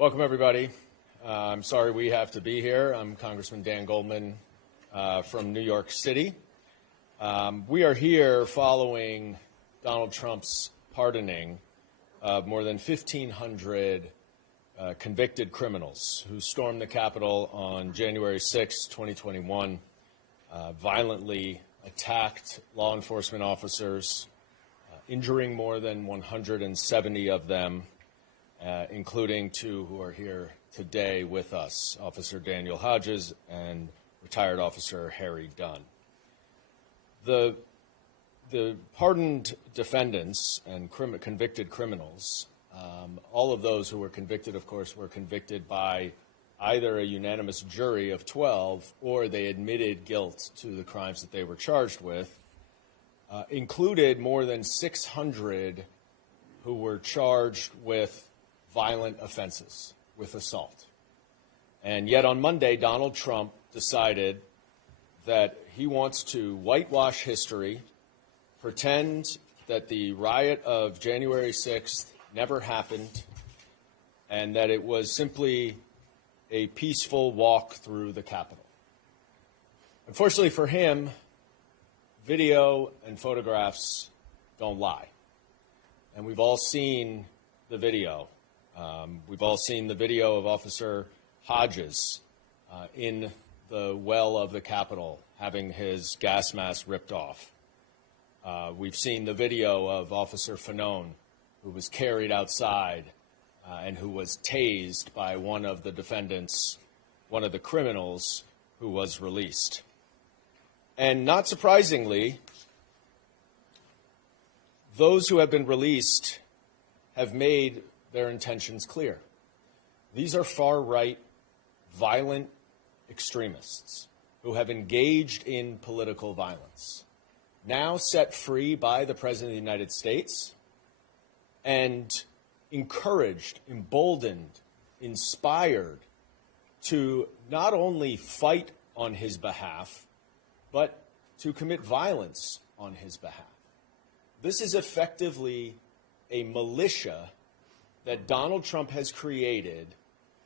Welcome, everybody. I'm sorry we have to be here. I'm Congressman Dan Goldman from New York City. We are here following Donald Trump's pardoning of more than 1,500 convicted criminals who stormed the Capitol on January 6, 2021, violently attacked law enforcement officers, injuring more than 170 of them, including two who are here today with us, Officer Daniel Hodges and retired Officer Harry Dunn. The pardoned defendants and convicted criminals, all of those who were convicted, of course, were convicted by either a unanimous jury of 12 or they admitted guilt to the crimes that they were charged with, included more than 600 who were charged with violent offenses, with assault. And yet on Monday, Donald Trump decided that he wants to whitewash history, pretend that the riot of January 6th never happened, and that it was simply a peaceful walk through the Capitol. Unfortunately for him, video and photographs don't lie. And we've all seen the video. We've all seen the video of Officer Hodges in the well of the Capitol having his gas mask ripped off. We've seen the video of Officer Fanone, who was carried outside and who was tased by one of the defendants, one of the criminals who was released. And not surprisingly, those who have been released have made their intentions clear. These are far-right, violent extremists who have engaged in political violence, now set free by the President of the United States and encouraged, emboldened, inspired to not only fight on his behalf, but to commit violence on his behalf. This is effectively a militia that Donald Trump has created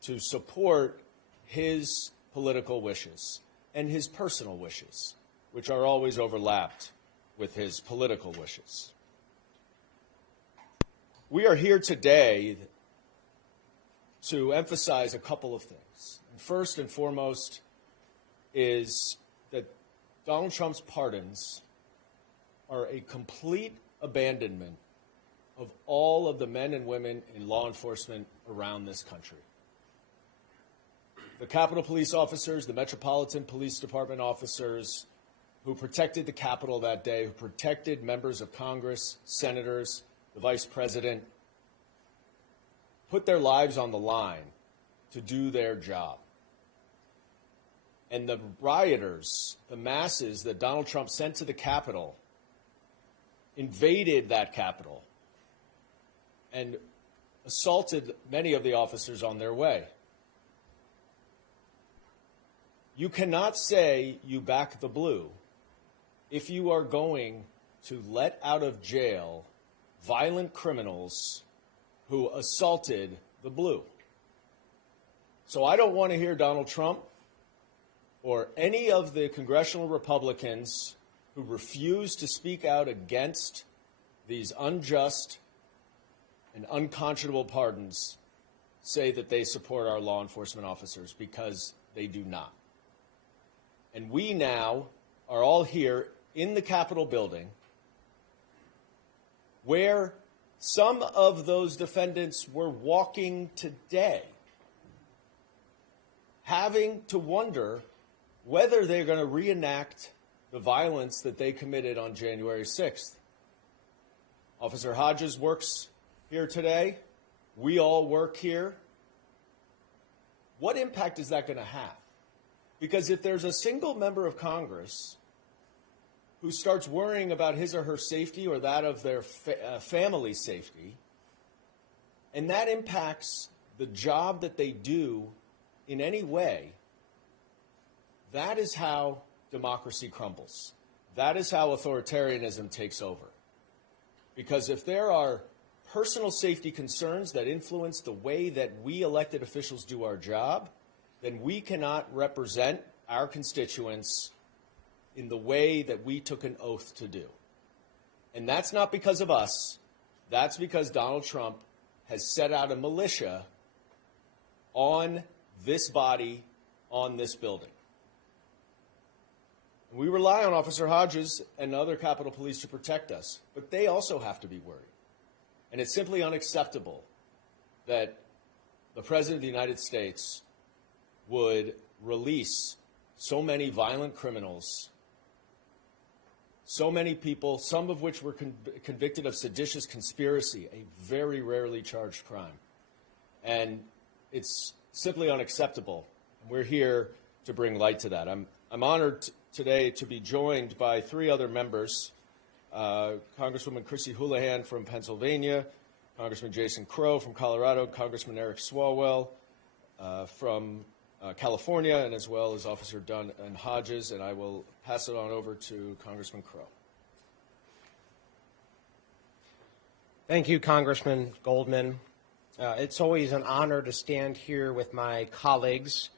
to support his political wishes and his personal wishes, which are always overlapped with his political wishes. We are here today to emphasize a couple of things. And first and foremost is that Donald Trump's pardons are a complete abandonment of all of the men and women in law enforcement around this country. The Capitol Police officers, the Metropolitan Police Department officers who protected the Capitol that day, who protected members of Congress, senators, the Vice President, put their lives on the line to do their job. And the rioters, the masses that Donald Trump sent to the Capitol, invaded that Capitol and assaulted many of the officers on their way. You cannot say you back the blue if you are going to let out of jail violent criminals who assaulted the blue. So I don't want to hear Donald Trump or any of the congressional Republicans who refuse to speak out against these unjust and unconscionable pardons say that they support our law enforcement officers, because they do not. And we now are all here in the Capitol building where some of those defendants were walking today, having to wonder whether they're going to reenact the violence that they committed on January 6th. Officer Hodges works here today. We all work here. What impact is that going to have? Because if there's a single member of Congress who starts worrying about his or her safety or that of their family's safety, and that impacts the job that they do in any way, that is how democracy crumbles. That is how authoritarianism takes over. Because if there are personal safety concerns that influence the way that we elected officials do our job, then we cannot represent our constituents in the way that we took an oath to do. And that's not because of us. That's because Donald Trump has set out a militia on this body, on this building. And we rely on Officer Hodges and other Capitol Police to protect us, but they also have to be worried. And it's simply unacceptable that the President of the United States would release so many violent criminals, so many people, some of which were convicted of seditious conspiracy, a very rarely charged crime. And it's simply unacceptable. We're here to bring light to that. I'm honored today to be joined by three other members, Congresswoman Chrissy Houlihan from Pennsylvania, Congressman Jason Crow from Colorado, Congressman Eric Swalwell from California, and as well as Officer Dunn and Hodges, and I will pass it on over to Congressman Crow. Thank you, Congressman Goldman. It's always an honor to stand here with my colleagues,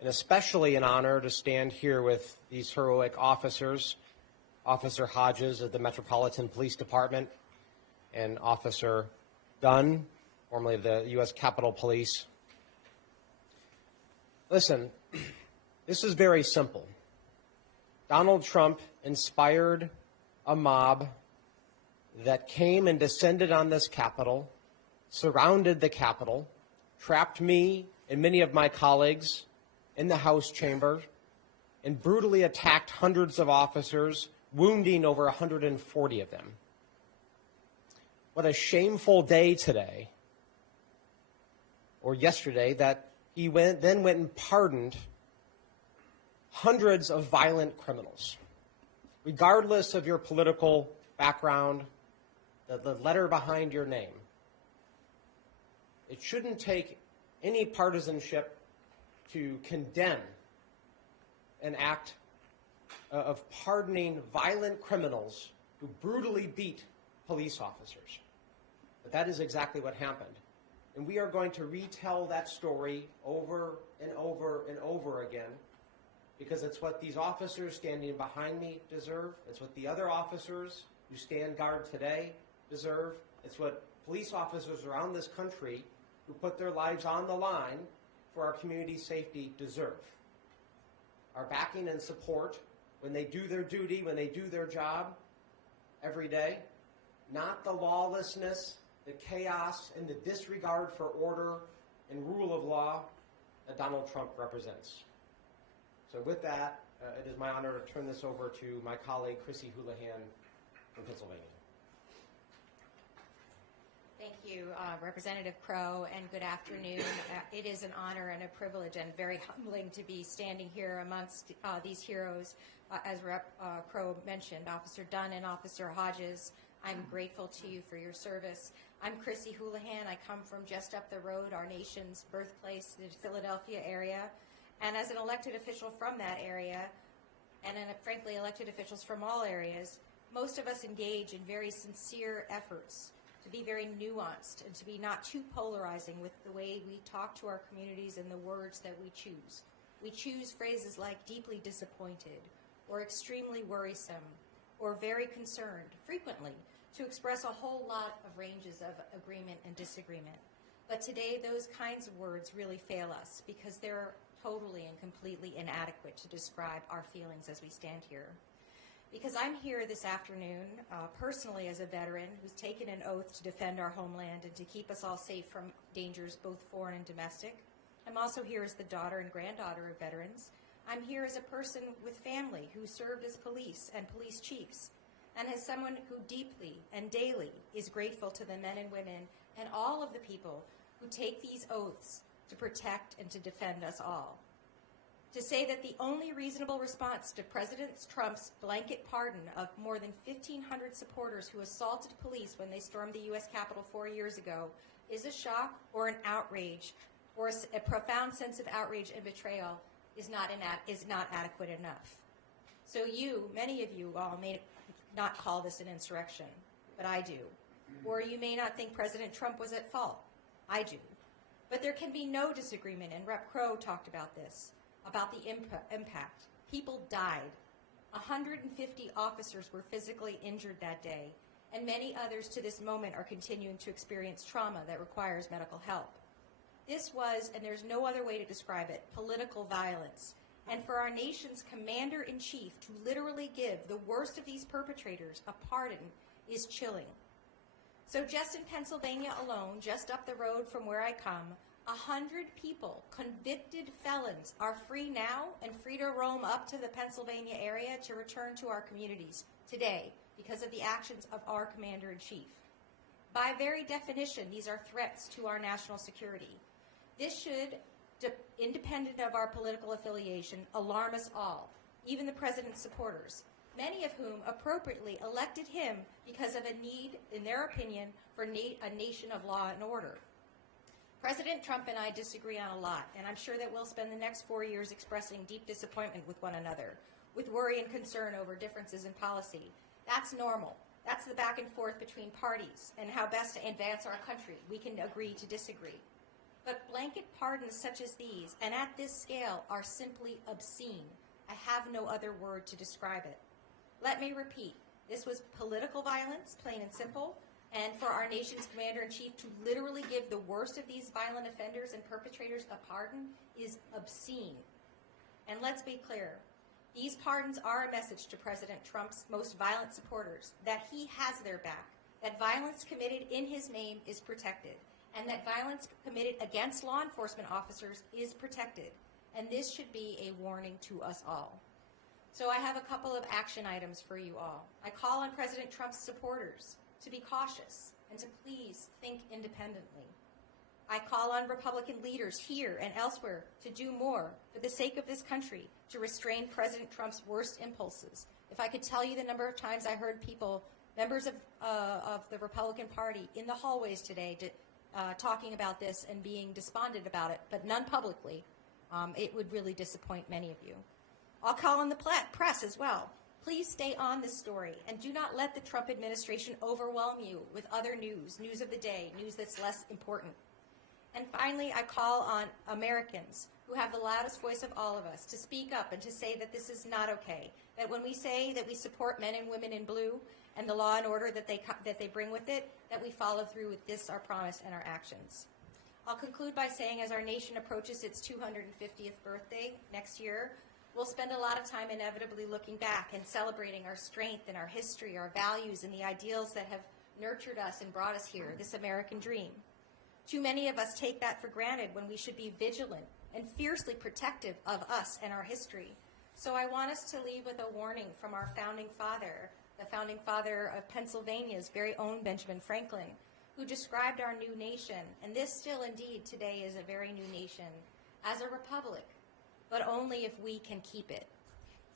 and especially an honor to stand here with these heroic officers, Officer Hodges of the Metropolitan Police Department and Officer Dunn, formerly of the U.S. Capitol Police. Listen, this is very simple. Donald Trump inspired a mob that came and descended on this Capitol, surrounded the Capitol, trapped me and many of my colleagues in the House chamber, and brutally attacked hundreds of officers, wounding over 140 of them. What a shameful day today, or yesterday, that he then went and pardoned hundreds of violent criminals. Regardless of your political background, the letter behind your name, it shouldn't take any partisanship to condemn an act of pardoning violent criminals who brutally beat police officers. But that is exactly what happened. And we are going to retell that story over and over and over again, because it's what these officers standing behind me deserve. It's what the other officers who stand guard today deserve. It's what police officers around this country who put their lives on the line for our community's safety deserve. Our backing and support when they do their duty, when they do their job every day, not the lawlessness, the chaos, and the disregard for order and rule of law that Donald Trump represents. So with that, it is my honor to turn this over to my colleague, Chrissy Houlihan from Pennsylvania. Thank you, Representative Crow, and good afternoon. It is an honor and a privilege and very humbling to be standing here amongst these heroes. As Rep. Crow mentioned, Officer Dunn and Officer Hodges, I'm grateful to you for your service. I'm Chrissy Houlihan. I come from just up the road, our nation's birthplace, the Philadelphia area. And as an elected official from that area, and frankly elected officials from all areas, most of us engage in very sincere efforts to be very nuanced and to be not too polarizing with the way we talk to our communities and the words that we choose. We choose phrases like deeply disappointed or extremely worrisome or very concerned frequently to express a whole lot of ranges of agreement and disagreement. But today those kinds of words really fail us because they're totally and completely inadequate to describe our feelings as we stand here. Because I'm here this afternoon, personally as a veteran who's taken an oath to defend our homeland and to keep us all safe from dangers both foreign and domestic. I'm also here as the daughter and granddaughter of veterans. I'm here as a person with family who served as police and police chiefs, and as someone who deeply and daily is grateful to the men and women and all of the people who take these oaths to protect and to defend us all. To say that the only reasonable response to President Trump's blanket pardon of more than 1,500 supporters who assaulted police when they stormed the U.S. Capitol 4 years ago is a shock or an outrage, or a profound sense of outrage and betrayal is not adequate enough. So many of you all may not call this an insurrection, but I do. Or you may not think President Trump was at fault. I do. But there can be no disagreement, and Rep. Crow talked about this, about the impact. People died. 150 officers were physically injured that day, and many others to this moment are continuing to experience trauma that requires medical help. This was, and there's no other way to describe it, political violence. And for our nation's commander-in-chief to literally give the worst of these perpetrators a pardon is chilling. So just in Pennsylvania alone, just up the road from where I come, 100 people, convicted felons, are free now and free to roam up to the Pennsylvania area to return to our communities today because of the actions of our commander-in-chief. By very definition, these are threats to our national security. This should, independent of our political affiliation, alarm us all, even the president's supporters, many of whom appropriately elected him because of a need, in their opinion, for a nation of law and order. President Trump and I disagree on a lot, and I'm sure that we'll spend the next 4 years expressing deep disappointment with one another, with worry and concern over differences in policy. That's normal. That's the back and forth between parties and how best to advance our country. We can agree to disagree. But blanket pardons such as these, and at this scale, are simply obscene. I have no other word to describe it. Let me repeat, this was political violence, plain and simple, and for our nation's commander-in-chief to literally give the worst of these violent offenders and perpetrators a pardon is obscene. And let's be clear, these pardons are a message to President Trump's most violent supporters that he has their back, that violence committed in his name is protected, and that violence committed against law enforcement officers is protected. And this should be a warning to us all. So I have a couple of action items for you all. I call on President Trump's supporters to be cautious and to please think independently. I call on Republican leaders here and elsewhere to do more for the sake of this country to restrain President Trump's worst impulses. If I could tell you the number of times I heard people, members of the Republican Party, in the hallways today talking about this and being despondent about it, but none publicly, it would really disappoint many of you. I'll call on the press as well. Please stay on this story and do not let the Trump administration overwhelm you with other news of the day, news that's less important. And finally, I call on Americans who have the loudest voice of all of us to speak up and to say that this is not okay, that when we say that we support men and women in blue and the law and order that they bring with it, that we follow through with this, our promise, and our actions. I'll conclude by saying as our nation approaches its 250th birthday next year, we'll spend a lot of time inevitably looking back and celebrating our strength and our history, our values, and the ideals that have nurtured us and brought us here, this American dream. Too many of us take that for granted when we should be vigilant and fiercely protective of us and our history. So I want us to leave with a warning from our founding father, the founding father of Pennsylvania's very own Benjamin Franklin, who described our new nation, and this still indeed today is a very new nation, as a republic, but only if we can keep it.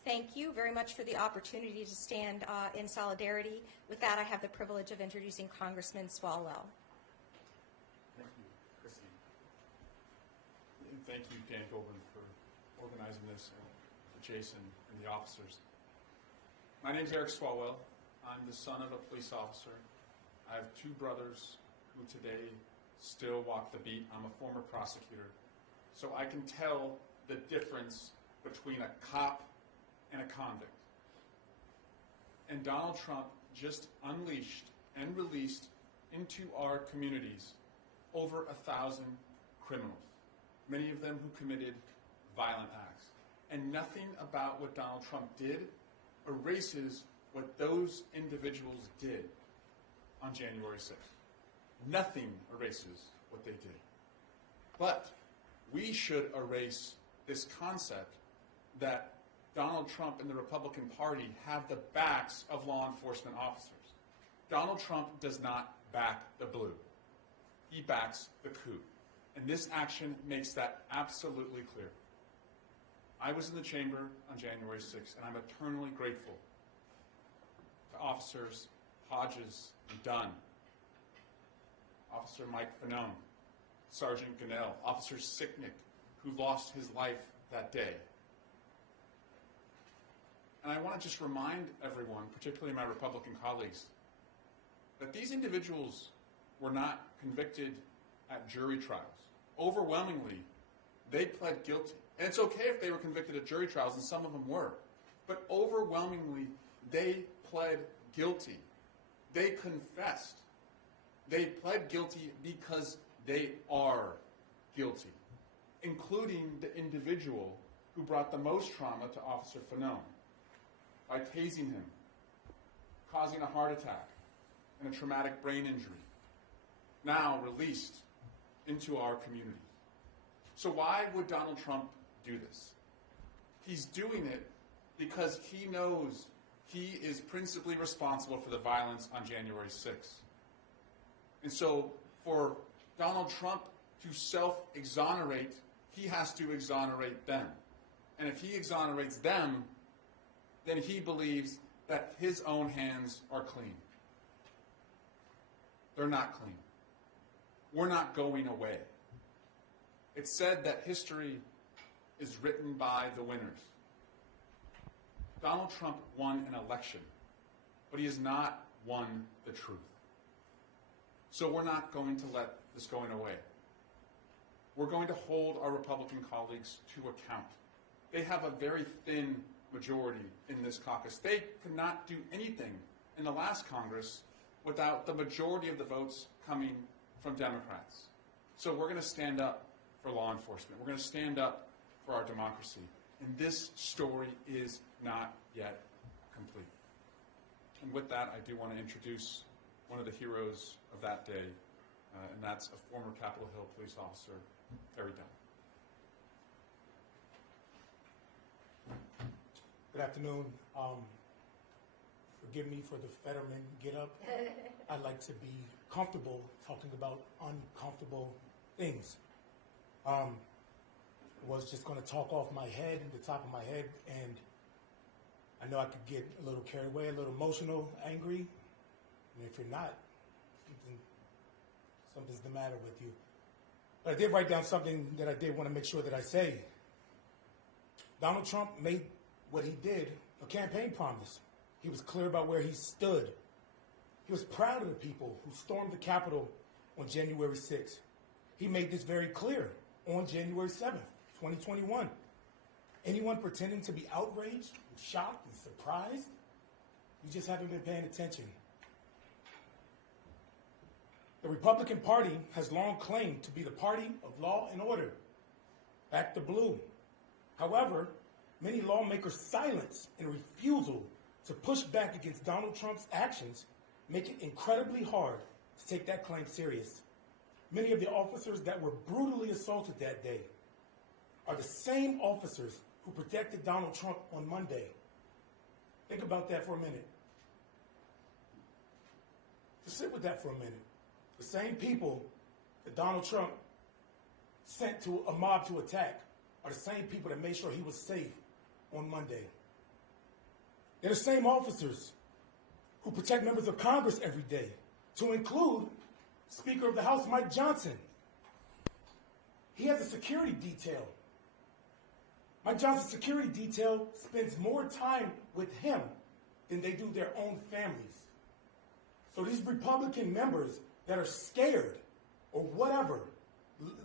Thank you very much for the opportunity to stand in solidarity. With that, I have the privilege of introducing Congressman Swalwell. Thank you, Christine. And thank you, Dan Goldman, for organizing this, and for Jason and the officers. My name is Eric Swalwell. I'm the son of a police officer. I have two brothers who today still walk the beat. I'm a former prosecutor. So I can tell the difference between a cop and a convict. And Donald Trump just unleashed and released into our communities over 1,000 criminals, many of them who committed violent acts. And nothing about what Donald Trump did erases what those individuals did on January 6th. Nothing erases what they did. But we should erase this concept that Donald Trump and the Republican Party have the backs of law enforcement officers. Donald Trump does not back the blue. He backs the coup. And this action makes that absolutely clear. I was in the chamber on January 6th, and I'm eternally grateful to officers Hodges and Dunn, Officer Mike Fanone, Sergeant Gonell, Officer Sicknick, who lost his life that day. And I want to just remind everyone, particularly my Republican colleagues, that these individuals were not convicted at jury trials. Overwhelmingly, they pled guilty. And it's okay if they were convicted at jury trials, and some of them were. But overwhelmingly, they pled guilty. They confessed. They pled guilty because they are guilty, including the individual who brought the most trauma to Officer Gonell by tasing him, causing a heart attack and a traumatic brain injury, now released into our community. So why would Donald Trump do this? He's doing it because he knows he is principally responsible for the violence on January 6th. And so for Donald Trump to self-exonerate, he has to exonerate them. And if he exonerates them, then he believes that his own hands are clean. They're not clean. We're not going away. It's said that history is written by the winners. Donald Trump won an election, but he has not won the truth. So we're not going to let this going away. We're going to hold our Republican colleagues to account. They have a very thin majority in this caucus. They could not do anything in the last Congress without the majority of the votes coming from Democrats. So we're going to stand up for law enforcement. We're going to stand up for our democracy. And this story is not yet complete. And with that, I do want to introduce one of the heroes of that day, and that's a former Capitol Hill police officer, Terry Dunn. Good afternoon. Forgive me for the Fetterman get up. I like to be comfortable talking about uncomfortable things. Was just going to talk off my head, the top of my head, and I know I could get a little carried away, a little emotional, angry. And if you're not, something's the matter with you. But I did write down something that I did want to make sure that I say. Donald Trump made what he did a campaign promise. He was clear about where he stood. He was proud of the people who stormed the Capitol on January 6th. He made this very clear on January 7th, 2021. Anyone pretending to be outraged, shocked, and surprised, you just haven't been paying attention. The Republican Party has long claimed to be the party of law and order. Back to blue. However, many lawmakers' silence and refusal to push back against Donald Trump's actions make it incredibly hard to take that claim serious. Many of the officers that were brutally assaulted that day are the same officers who protected Donald Trump on Monday. Think about that for a minute. Just sit with that for a minute. The same people that Donald Trump sent to a mob to attack are the same people that made sure he was safe on Monday. They're the same officers who protect members of Congress every day, to include Speaker of the House Mike Johnson. He has a security detail. Mike Johnson's security detail spends more time with him than they do their own families. So these Republican members that are scared or whatever,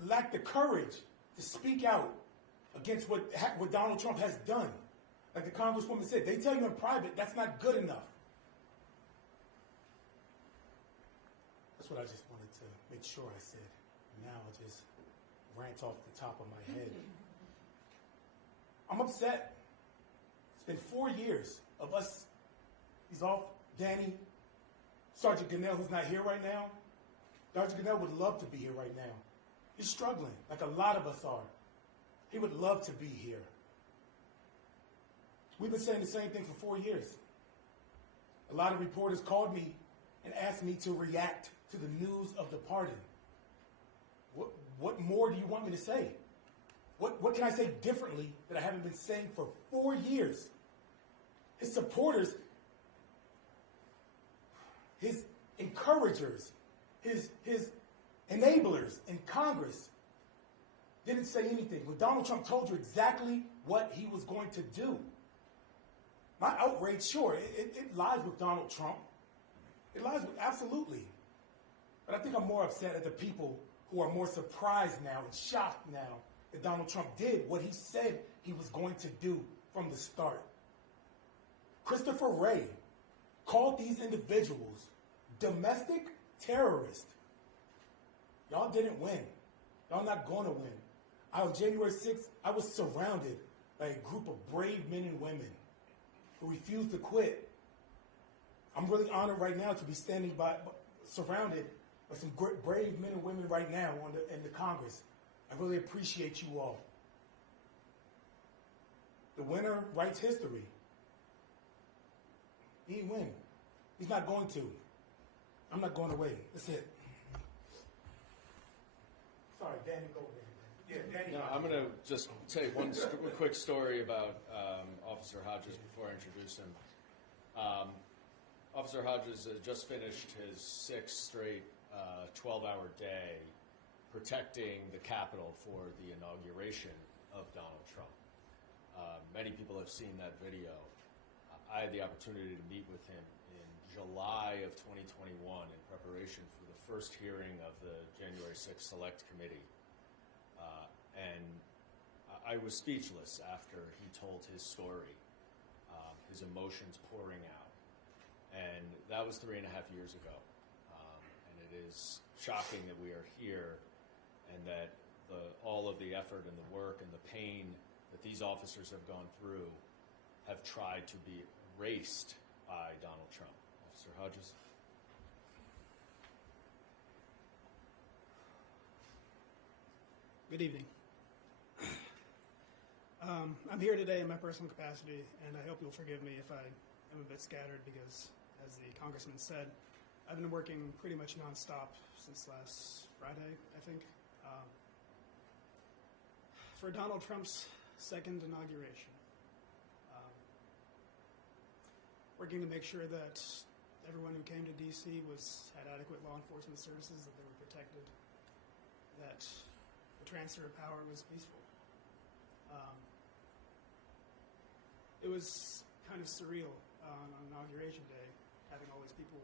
lack the courage to speak out against what Donald Trump has done. Like the Congresswoman said, they tell you in private that's not good enough. That's what I just wanted to make sure I said. Now I just rant off the top of my head. I'm upset. It's been 4 years of us. He's off. Danny, Sergeant Gonell, who's not here right now. Sergeant Gonell would love to be here right now. He's struggling, like a lot of us are. He would love to be here. We've been saying the same thing for 4 years. A lot of reporters called me and asked me to react to the news of the pardon. What more do you want me to say? What can I say differently that I haven't been saying for 4 years? His supporters, his encouragers, his enablers in Congress didn't say anything. When Donald Trump told you exactly what he was going to do. My outrage, sure, it lies with Donald Trump. It lies with, absolutely. But I think I'm more upset at the people who are more surprised now and shocked now that Donald Trump did what he said he was going to do from the start. Christopher Wray called these individuals domestic terrorists. Y'all didn't win. Y'all not going to win. On January 6th, I was surrounded by a group of brave men and women who refused to quit. I'm really honored right now to be standing surrounded by some brave men and women right now in the Congress. I really appreciate you all. The winner writes history. He didn't win. He's not going to. I'm not going away. That's it. Sorry, Danny, go ahead. Yeah, Danny. No, I'm going to just tell you one quick story about Officer Hodges before I introduce him. Officer Hodges just finished his sixth straight 12-hour day protecting the Capitol for the inauguration of Donald Trump. Many people have seen that video. I had the opportunity to meet with him in July of 2021 in preparation for the first hearing of the January 6th Select Committee. And I was speechless after he told his story, his emotions pouring out. And that was 3.5 years ago. And it is shocking that we are here and that all of the effort and the work and the pain that these officers have gone through have tried to be erased by Donald Trump. Officer Hodges. Good evening. I'm here today in my personal capacity, and I hope you'll forgive me if I am a bit scattered because, as the congressman said, I've been working pretty much nonstop since last Friday, I think, for Donald Trump's second inauguration. Working to make sure that everyone who came to D.C. had adequate law enforcement services, that they were protected, that the transfer of power was peaceful. It was kind of surreal on Inauguration Day, having all these people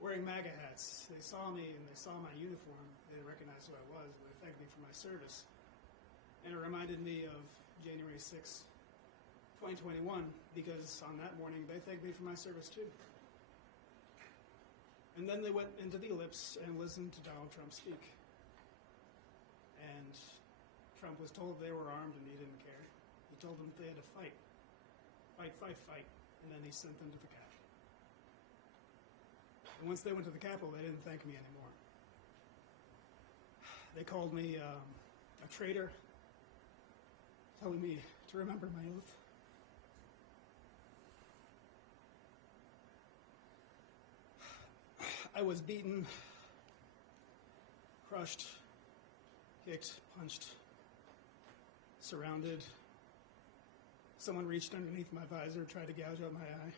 wearing MAGA hats. They saw me and they saw my uniform. They didn't recognize who I was, but they thanked me for my service. And it reminded me of January 6th, 2021, because on that morning they thanked me for my service too. And then they went into the ellipse and listened to Donald Trump speak. And Trump was told they were armed and he didn't care. He told them they had to fight. Fight, fight, fight. And then he sent them to the Capitol. And once they went to the Capitol, they didn't thank me anymore. They called me a traitor, telling me to remember my oath. I was beaten, crushed, kicked, punched, surrounded. Someone reached underneath my visor, tried to gouge out my eye.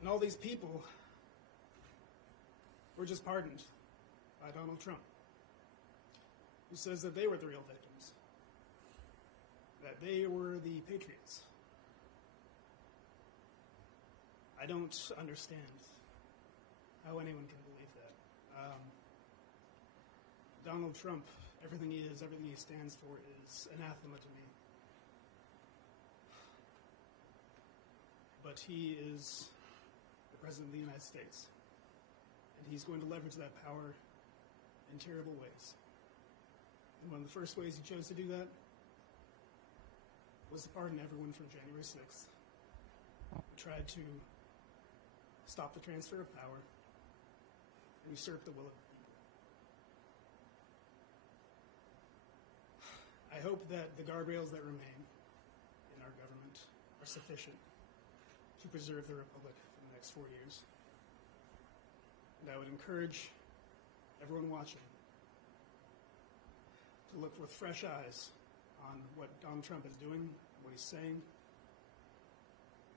And all these people were just pardoned by Donald Trump, who says that they were the real victims, that they were the patriots. I don't understand how anyone can believe that. Donald Trump, everything he is, everything he stands for is anathema to me. But he is the President of the United States, and he's going to leverage that power in terrible ways. And one of the first ways he chose to do that was to pardon everyone from January 6th. He tried to stop the transfer of power and usurp the will of the people. I hope that the guardrails that remain in our government are sufficient to preserve the republic for the next 4 years. And I would encourage everyone watching to look with fresh eyes on what Donald Trump is doing, what he's saying,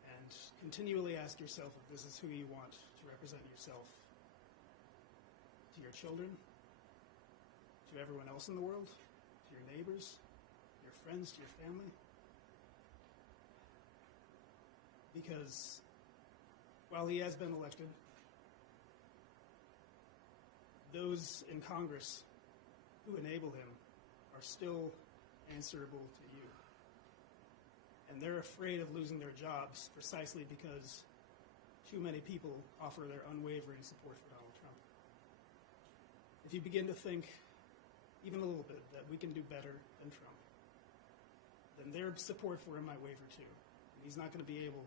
and continually ask yourself if this is who you want to represent yourself to your children, to to everyone else in the world, to your neighbors, your friends, to your family. Because while he has been elected, those in Congress who enable him are still answerable to you. And they're afraid of losing their jobs precisely because too many people offer their unwavering support for Donald Trump. If you begin to think, even a little bit, that we can do better than Trump, then their support for him might waver too. And he's not going to be able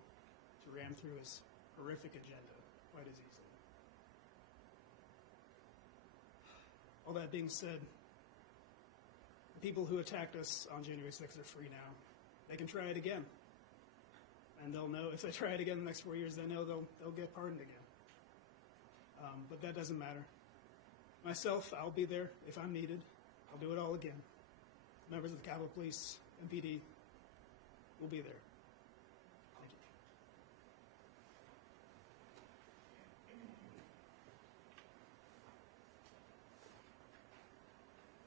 to ram through his horrific agenda quite as easily. All that being said, the people who attacked us on January 6th are free now. They can try it again. And they'll know, if they try it again in the next 4 years, they know they'll get pardoned again. But that doesn't matter. Myself, I'll be there if I'm needed. I'll do it all again. Members of the Capitol Police, MPD, will be there. Thank you.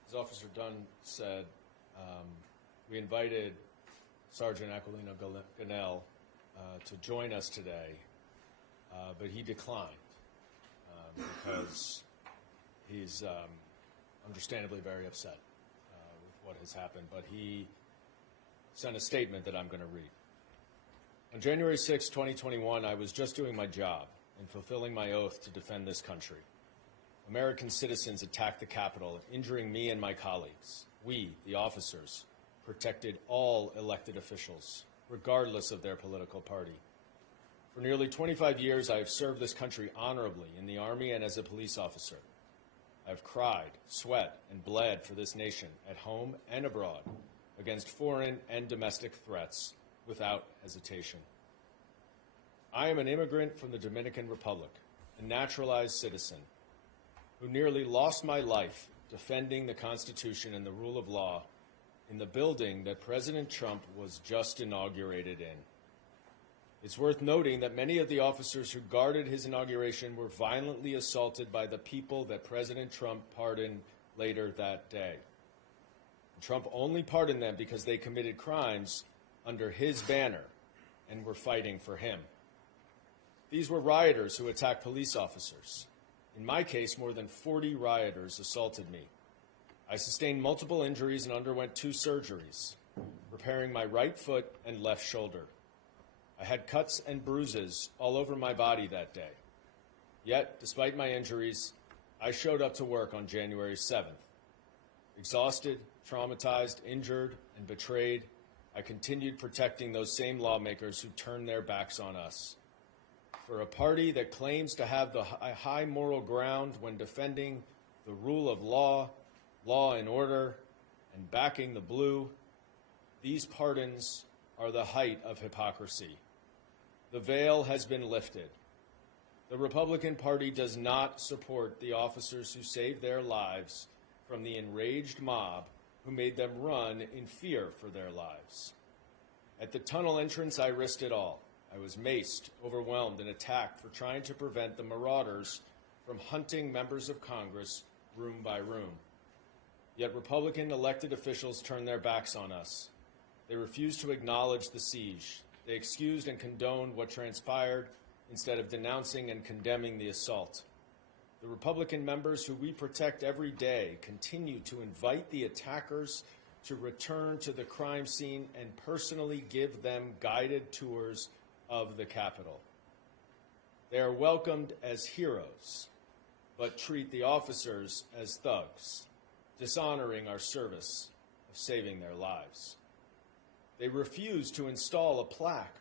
As Officer Dunn said, we invited Sergeant Aquilino Gonell to join us today, but he declined because he's understandably very upset with what has happened. But he sent a statement that I'm going to read. On January 6, 2021, I was just doing my job and fulfilling my oath to defend this country. American citizens attacked the Capitol, injuring me and my colleagues. We, the officers, protected all elected officials, regardless of their political party. For nearly 25 years, I have served this country honorably in the Army and as a police officer. I've cried, sweat, and bled for this nation at home and abroad against foreign and domestic threats without hesitation. I am an immigrant from the Dominican Republic, a naturalized citizen, who nearly lost my life defending the Constitution and the rule of law in the building that President Trump was just inaugurated in. It's worth noting that many of the officers who guarded his inauguration were violently assaulted by the people that President Trump pardoned later that day. Trump only pardoned them because they committed crimes under his banner and were fighting for him. These were rioters who attacked police officers. In my case, more than 40 rioters assaulted me. I sustained multiple injuries and underwent 2 surgeries, repairing my right foot and left shoulder. I had cuts and bruises all over my body that day. Yet, despite my injuries, I showed up to work on January 7th. Exhausted, traumatized, injured, and betrayed, I continued protecting those same lawmakers who turned their backs on us. For a party that claims to have the high moral ground when defending the rule of law, law and order, and backing the blue, these pardons are the height of hypocrisy. The veil has been lifted. The Republican Party does not support the officers who saved their lives from the enraged mob who made them run in fear for their lives. At the tunnel entrance, I risked it all. I was maced, overwhelmed, and attacked for trying to prevent the marauders from hunting members of Congress room by room. Yet Republican elected officials turned their backs on us. They refused to acknowledge the siege. They excused and condoned what transpired instead of denouncing and condemning the assault. The Republican members who we protect every day continue to invite the attackers to return to the crime scene and personally give them guided tours of the Capitol. They are welcomed as heroes, but treat the officers as thugs, dishonoring our service of saving their lives. They refuse to install a plaque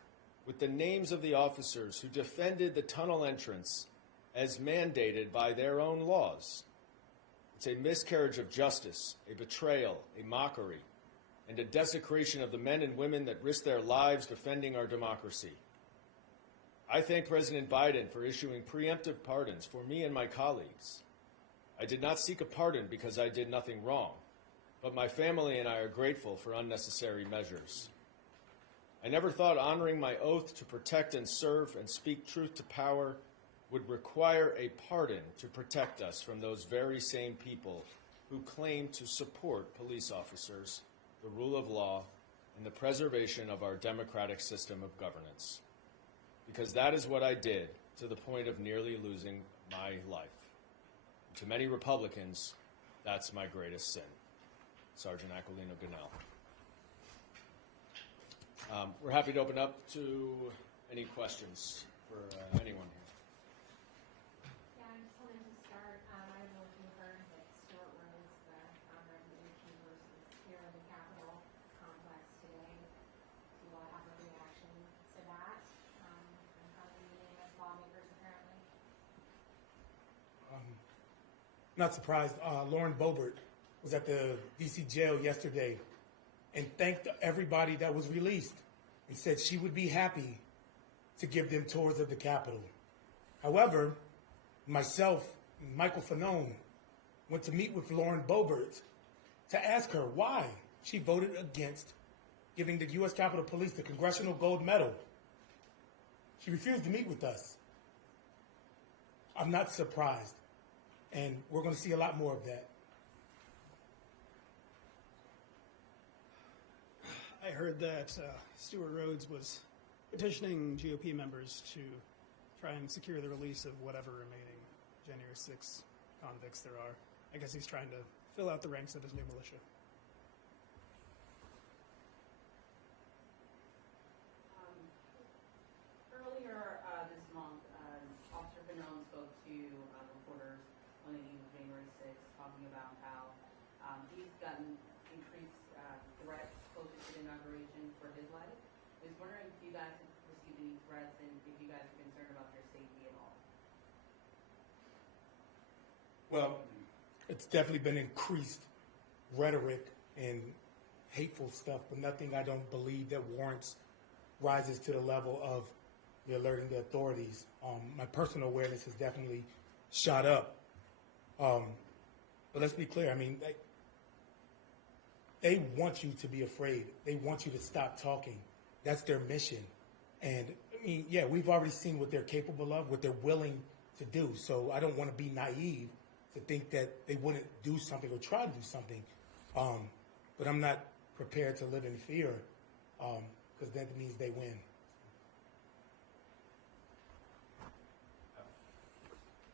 with the names of the officers who defended the tunnel entrance as mandated by their own laws. It's a miscarriage of justice, a betrayal, a mockery, and a desecration of the men and women that risked their lives defending our democracy. I thank President Biden for issuing preemptive pardons for me and my colleagues. I did not seek a pardon because I did nothing wrong, but my family and I are grateful for unnecessary measures. I never thought honoring my oath to protect and serve and speak truth to power would require a pardon to protect us from those very same people who claim to support police officers, the rule of law, and the preservation of our democratic system of governance. Because that is what I did to the point of nearly losing my life. To many Republicans, that's my greatest sin. Sergeant Aquilino Gonell. We're happy to open up to any questions for anyone here. Yeah, I just wanted to start. I don't know if you heard that Stuart Rhodes, the founder of the rioters, is here in the Capitol complex today to have a reaction to that. And how the meeting of lawmakers apparently. Not surprised. Lauren Boebert was at the D.C. jail yesterday and thanked everybody that was released and said she would be happy to give them tours of the Capitol. However, myself and Michael Fanone went to meet with Lauren Boebert to ask her why she voted against giving the U.S. Capitol Police the Congressional Gold Medal. She refused to meet with us. I'm not surprised, and we're going to see a lot more of that. I heard that Stuart Rhodes was petitioning GOP members to try and secure the release of whatever remaining January 6 convicts there are. I guess he's trying to fill out the ranks of his new militia. Earlier this month, Officer Gonell spoke to reporters on the eve of January 6th, talking about how he's gotten increased threats closer to the inauguration for his life. I was wondering if you guys have received any threats and if you guys are concerned about your safety at all. Well, it's definitely been increased rhetoric and hateful stuff, but nothing I don't believe that warrants rises to the level of alerting the authorities. My personal awareness has definitely shot up. But let's be clear. I mean, they want you to be afraid. They want you to stop talking. That's their mission. And I mean, yeah, we've already seen what they're capable of, what they're willing to do. So I don't want to be naive to think that they wouldn't do something or try to do something. But I'm not prepared to live in fear because that means they win.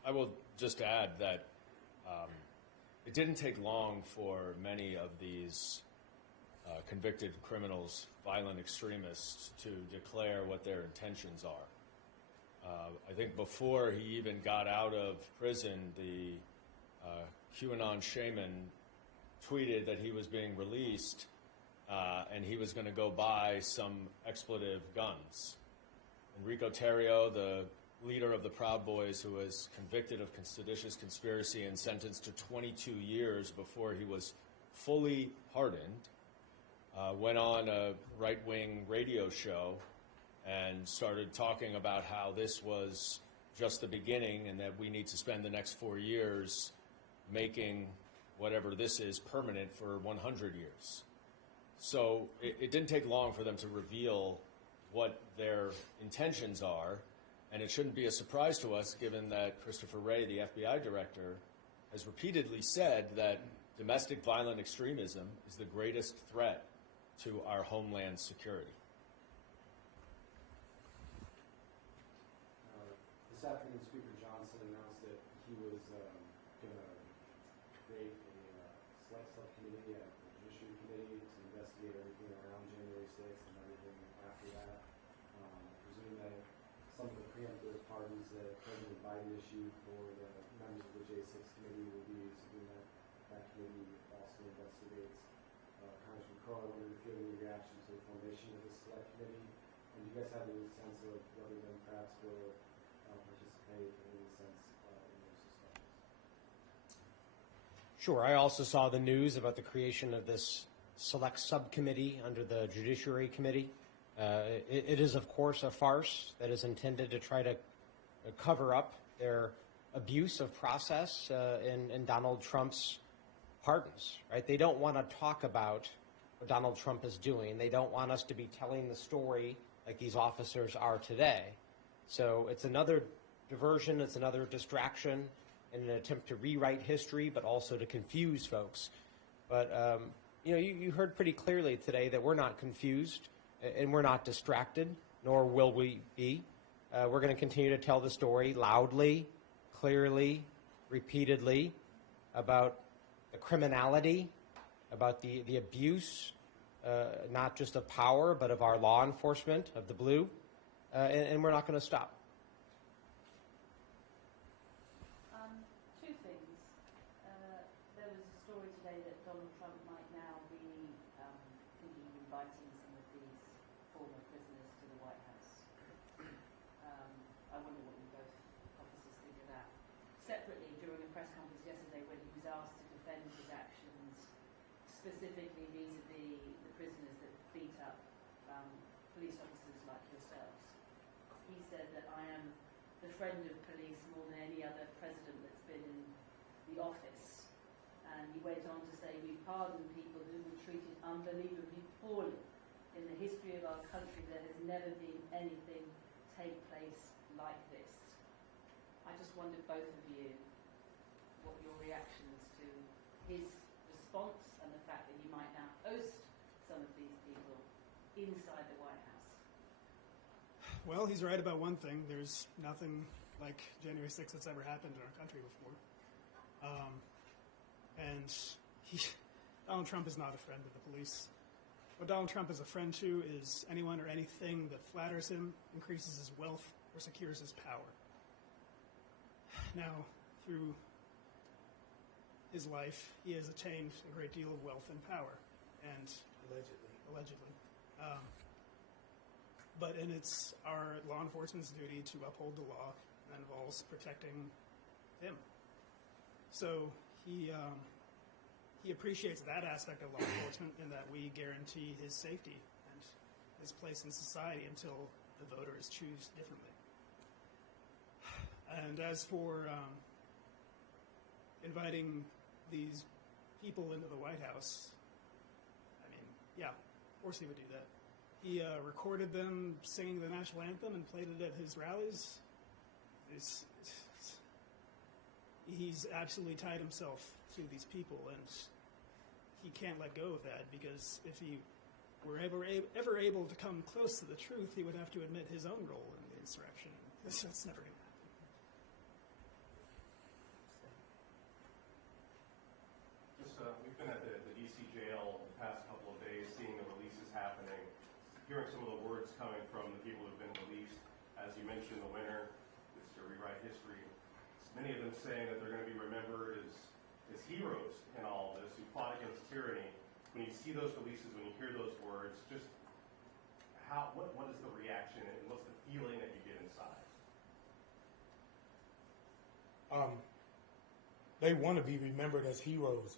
I will just add that it didn't take long for many of these convicted criminals, violent extremists, to declare what their intentions are. I think before he even got out of prison, the QAnon shaman tweeted that he was being released and he was going to go buy some expletive guns. Enrico Terrio, the leader of the Proud Boys, who was convicted of seditious conspiracy and sentenced to 22 years before he was fully pardoned, went on a right-wing radio show and started talking about how this was just the beginning and that we need to spend the next 4 years making whatever this is permanent for 100 years. So it didn't take long for them to reveal what their intentions are. And it shouldn't be a surprise to us, given that Christopher Wray, the FBI director, has repeatedly said that domestic violent extremism is the greatest threat to our homeland security. This afternoon, Speaker Johnson announced that he was going to create a select subcommittee at the Judiciary Committee to investigate everything around January 6th and everything after that. I presume that some of the preemptive pardons that President Biden issued for the members of the J6 committee will be something that that committee also investigates. Congressman Crow, I wondered if you had any reaction to the formation of this select committee, and do you guys have any sense of whether Democrats will participate in any sense in those discussions? Sure. I also saw the news about the creation of this select subcommittee under the Judiciary Committee. It is, of course, a farce that is intended to try to cover up their abuse of process in Donald Trump's pardons, right? They don't want to talk about what Donald Trump is doing. They don't want us to be telling the story like these officers are today. So it's another diversion, it's another distraction, in an attempt to rewrite history, but also to confuse folks. But you heard pretty clearly today that we're not confused and we're not distracted, nor will we be. We're going to continue to tell the story loudly, clearly, repeatedly about the criminality, about the abuse, not just of power, but of our law enforcement, of the blue, and we're not going to stop. Two things. There was a story today that Donald Trump might now be thinking of inviting some of these former prisoners to the White House. I wonder what you both officers think of that. Separately, during a press conference yesterday when he was asked to defend his actions, specifically vis-a-vis the prisoners that beat up police officers like yourselves, he said that I am the friend of police more than any other president that's been in the office. And he went on to say, we pardon people who were treated unbelievably poorly. In the history of our country, there has never been anything take place like this. I just wondered, both of you, what your reactions to his response and the fact that you might now host some of these people inside the White House. Well, he's right about one thing. There's nothing like January 6th that's ever happened in our country before. And Donald Trump is not a friend of the police. What Donald Trump is a friend to is anyone or anything that flatters him, increases his wealth, or secures his power. Now, through his life, he has attained a great deal of wealth and power, and allegedly. But it's our law enforcement's duty to uphold the law, and that involves protecting him. So he appreciates that aspect of law enforcement, in that we guarantee his safety and his place in society until the voters choose differently. And as for inviting these people into the White House, I mean, yeah, of course he would do that. He recorded them singing the national anthem and played it at his rallies. He's absolutely tied himself to these people, and he can't let go of that, because if he were ever able to come close to the truth, he would have to admit his own role in the insurrection. That's never going to happen. We've been at the D.C. jail the past couple of days, seeing the releases happening, hearing some of the words coming from the people who've been released. As you mentioned, the winner is to rewrite history. Many of them saying that they're going to be remembered as heroes in all this, who fought against tyranny. When you see those releases, when you hear those words, just what is the reaction and what's the feeling that you get inside? They want to be remembered as heroes.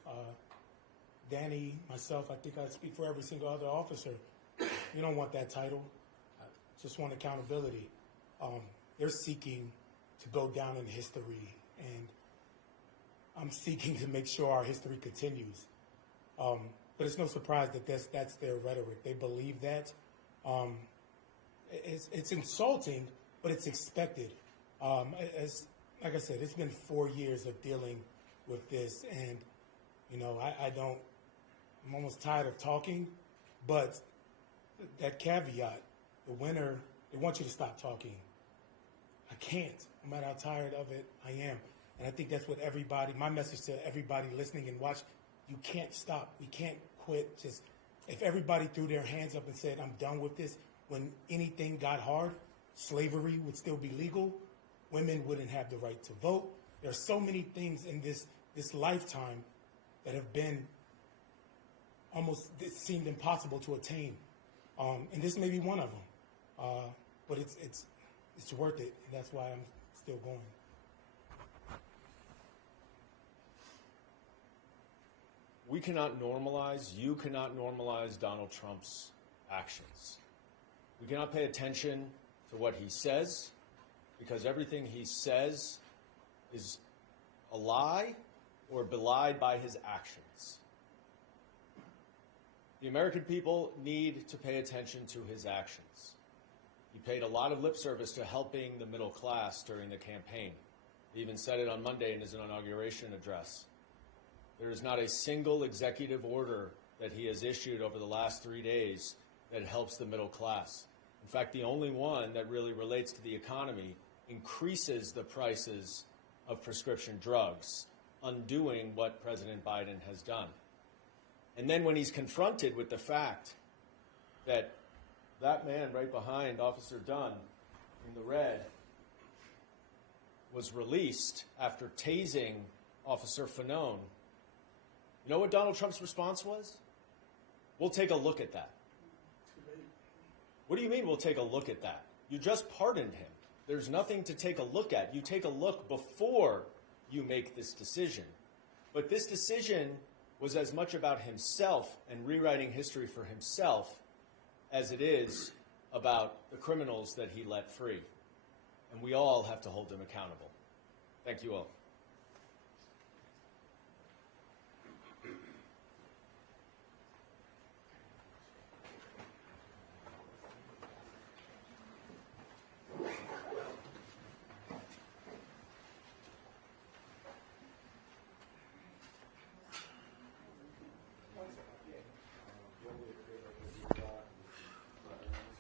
Danny, myself, I think I speak for every single other officer. We don't want that title. I just want accountability. They're seeking to go down in history, and I'm seeking to make sure our history continues. But it's no surprise that that's their rhetoric. They believe that. It's insulting, but it's expected. Like I said, it's been 4 years of dealing with this, and I'm almost tired of talking, but that caveat, the winner, they want you to stop talking. I can't. No matter how tired of it I am. And I think that's what my message to everybody listening and watch, you can't stop. We can't quit. Just, if everybody threw their hands up and said, I'm done with this, when anything got hard, slavery would still be legal. Women wouldn't have the right to vote. There are so many things in this lifetime that have been it seemed impossible to attain. And this may be one of them. But it's worth it, and that's why I'm still going. You cannot normalize Donald Trump's actions. We cannot pay attention to what he says, because everything he says is a lie or belied by his actions. The American people need to pay attention to his actions. He paid a lot of lip service to helping the middle class during the campaign. He even said it on Monday in his inauguration address. There is not a single executive order that he has issued over the last 3 days that helps the middle class. In fact, the only one that really relates to the economy increases the prices of prescription drugs, undoing what President Biden has done. And then when he's confronted with the fact that that man right behind Officer Dunn in the red was released after tasing Officer Fanone, you know what Donald Trump's response was? We'll take a look at that. What do you mean we'll take a look at that? You just pardoned him. There's nothing to take a look at. You take a look before you make this decision. But this decision was as much about himself and rewriting history for himself as it is about the criminals that he let free. And we all have to hold him accountable. Thank you all.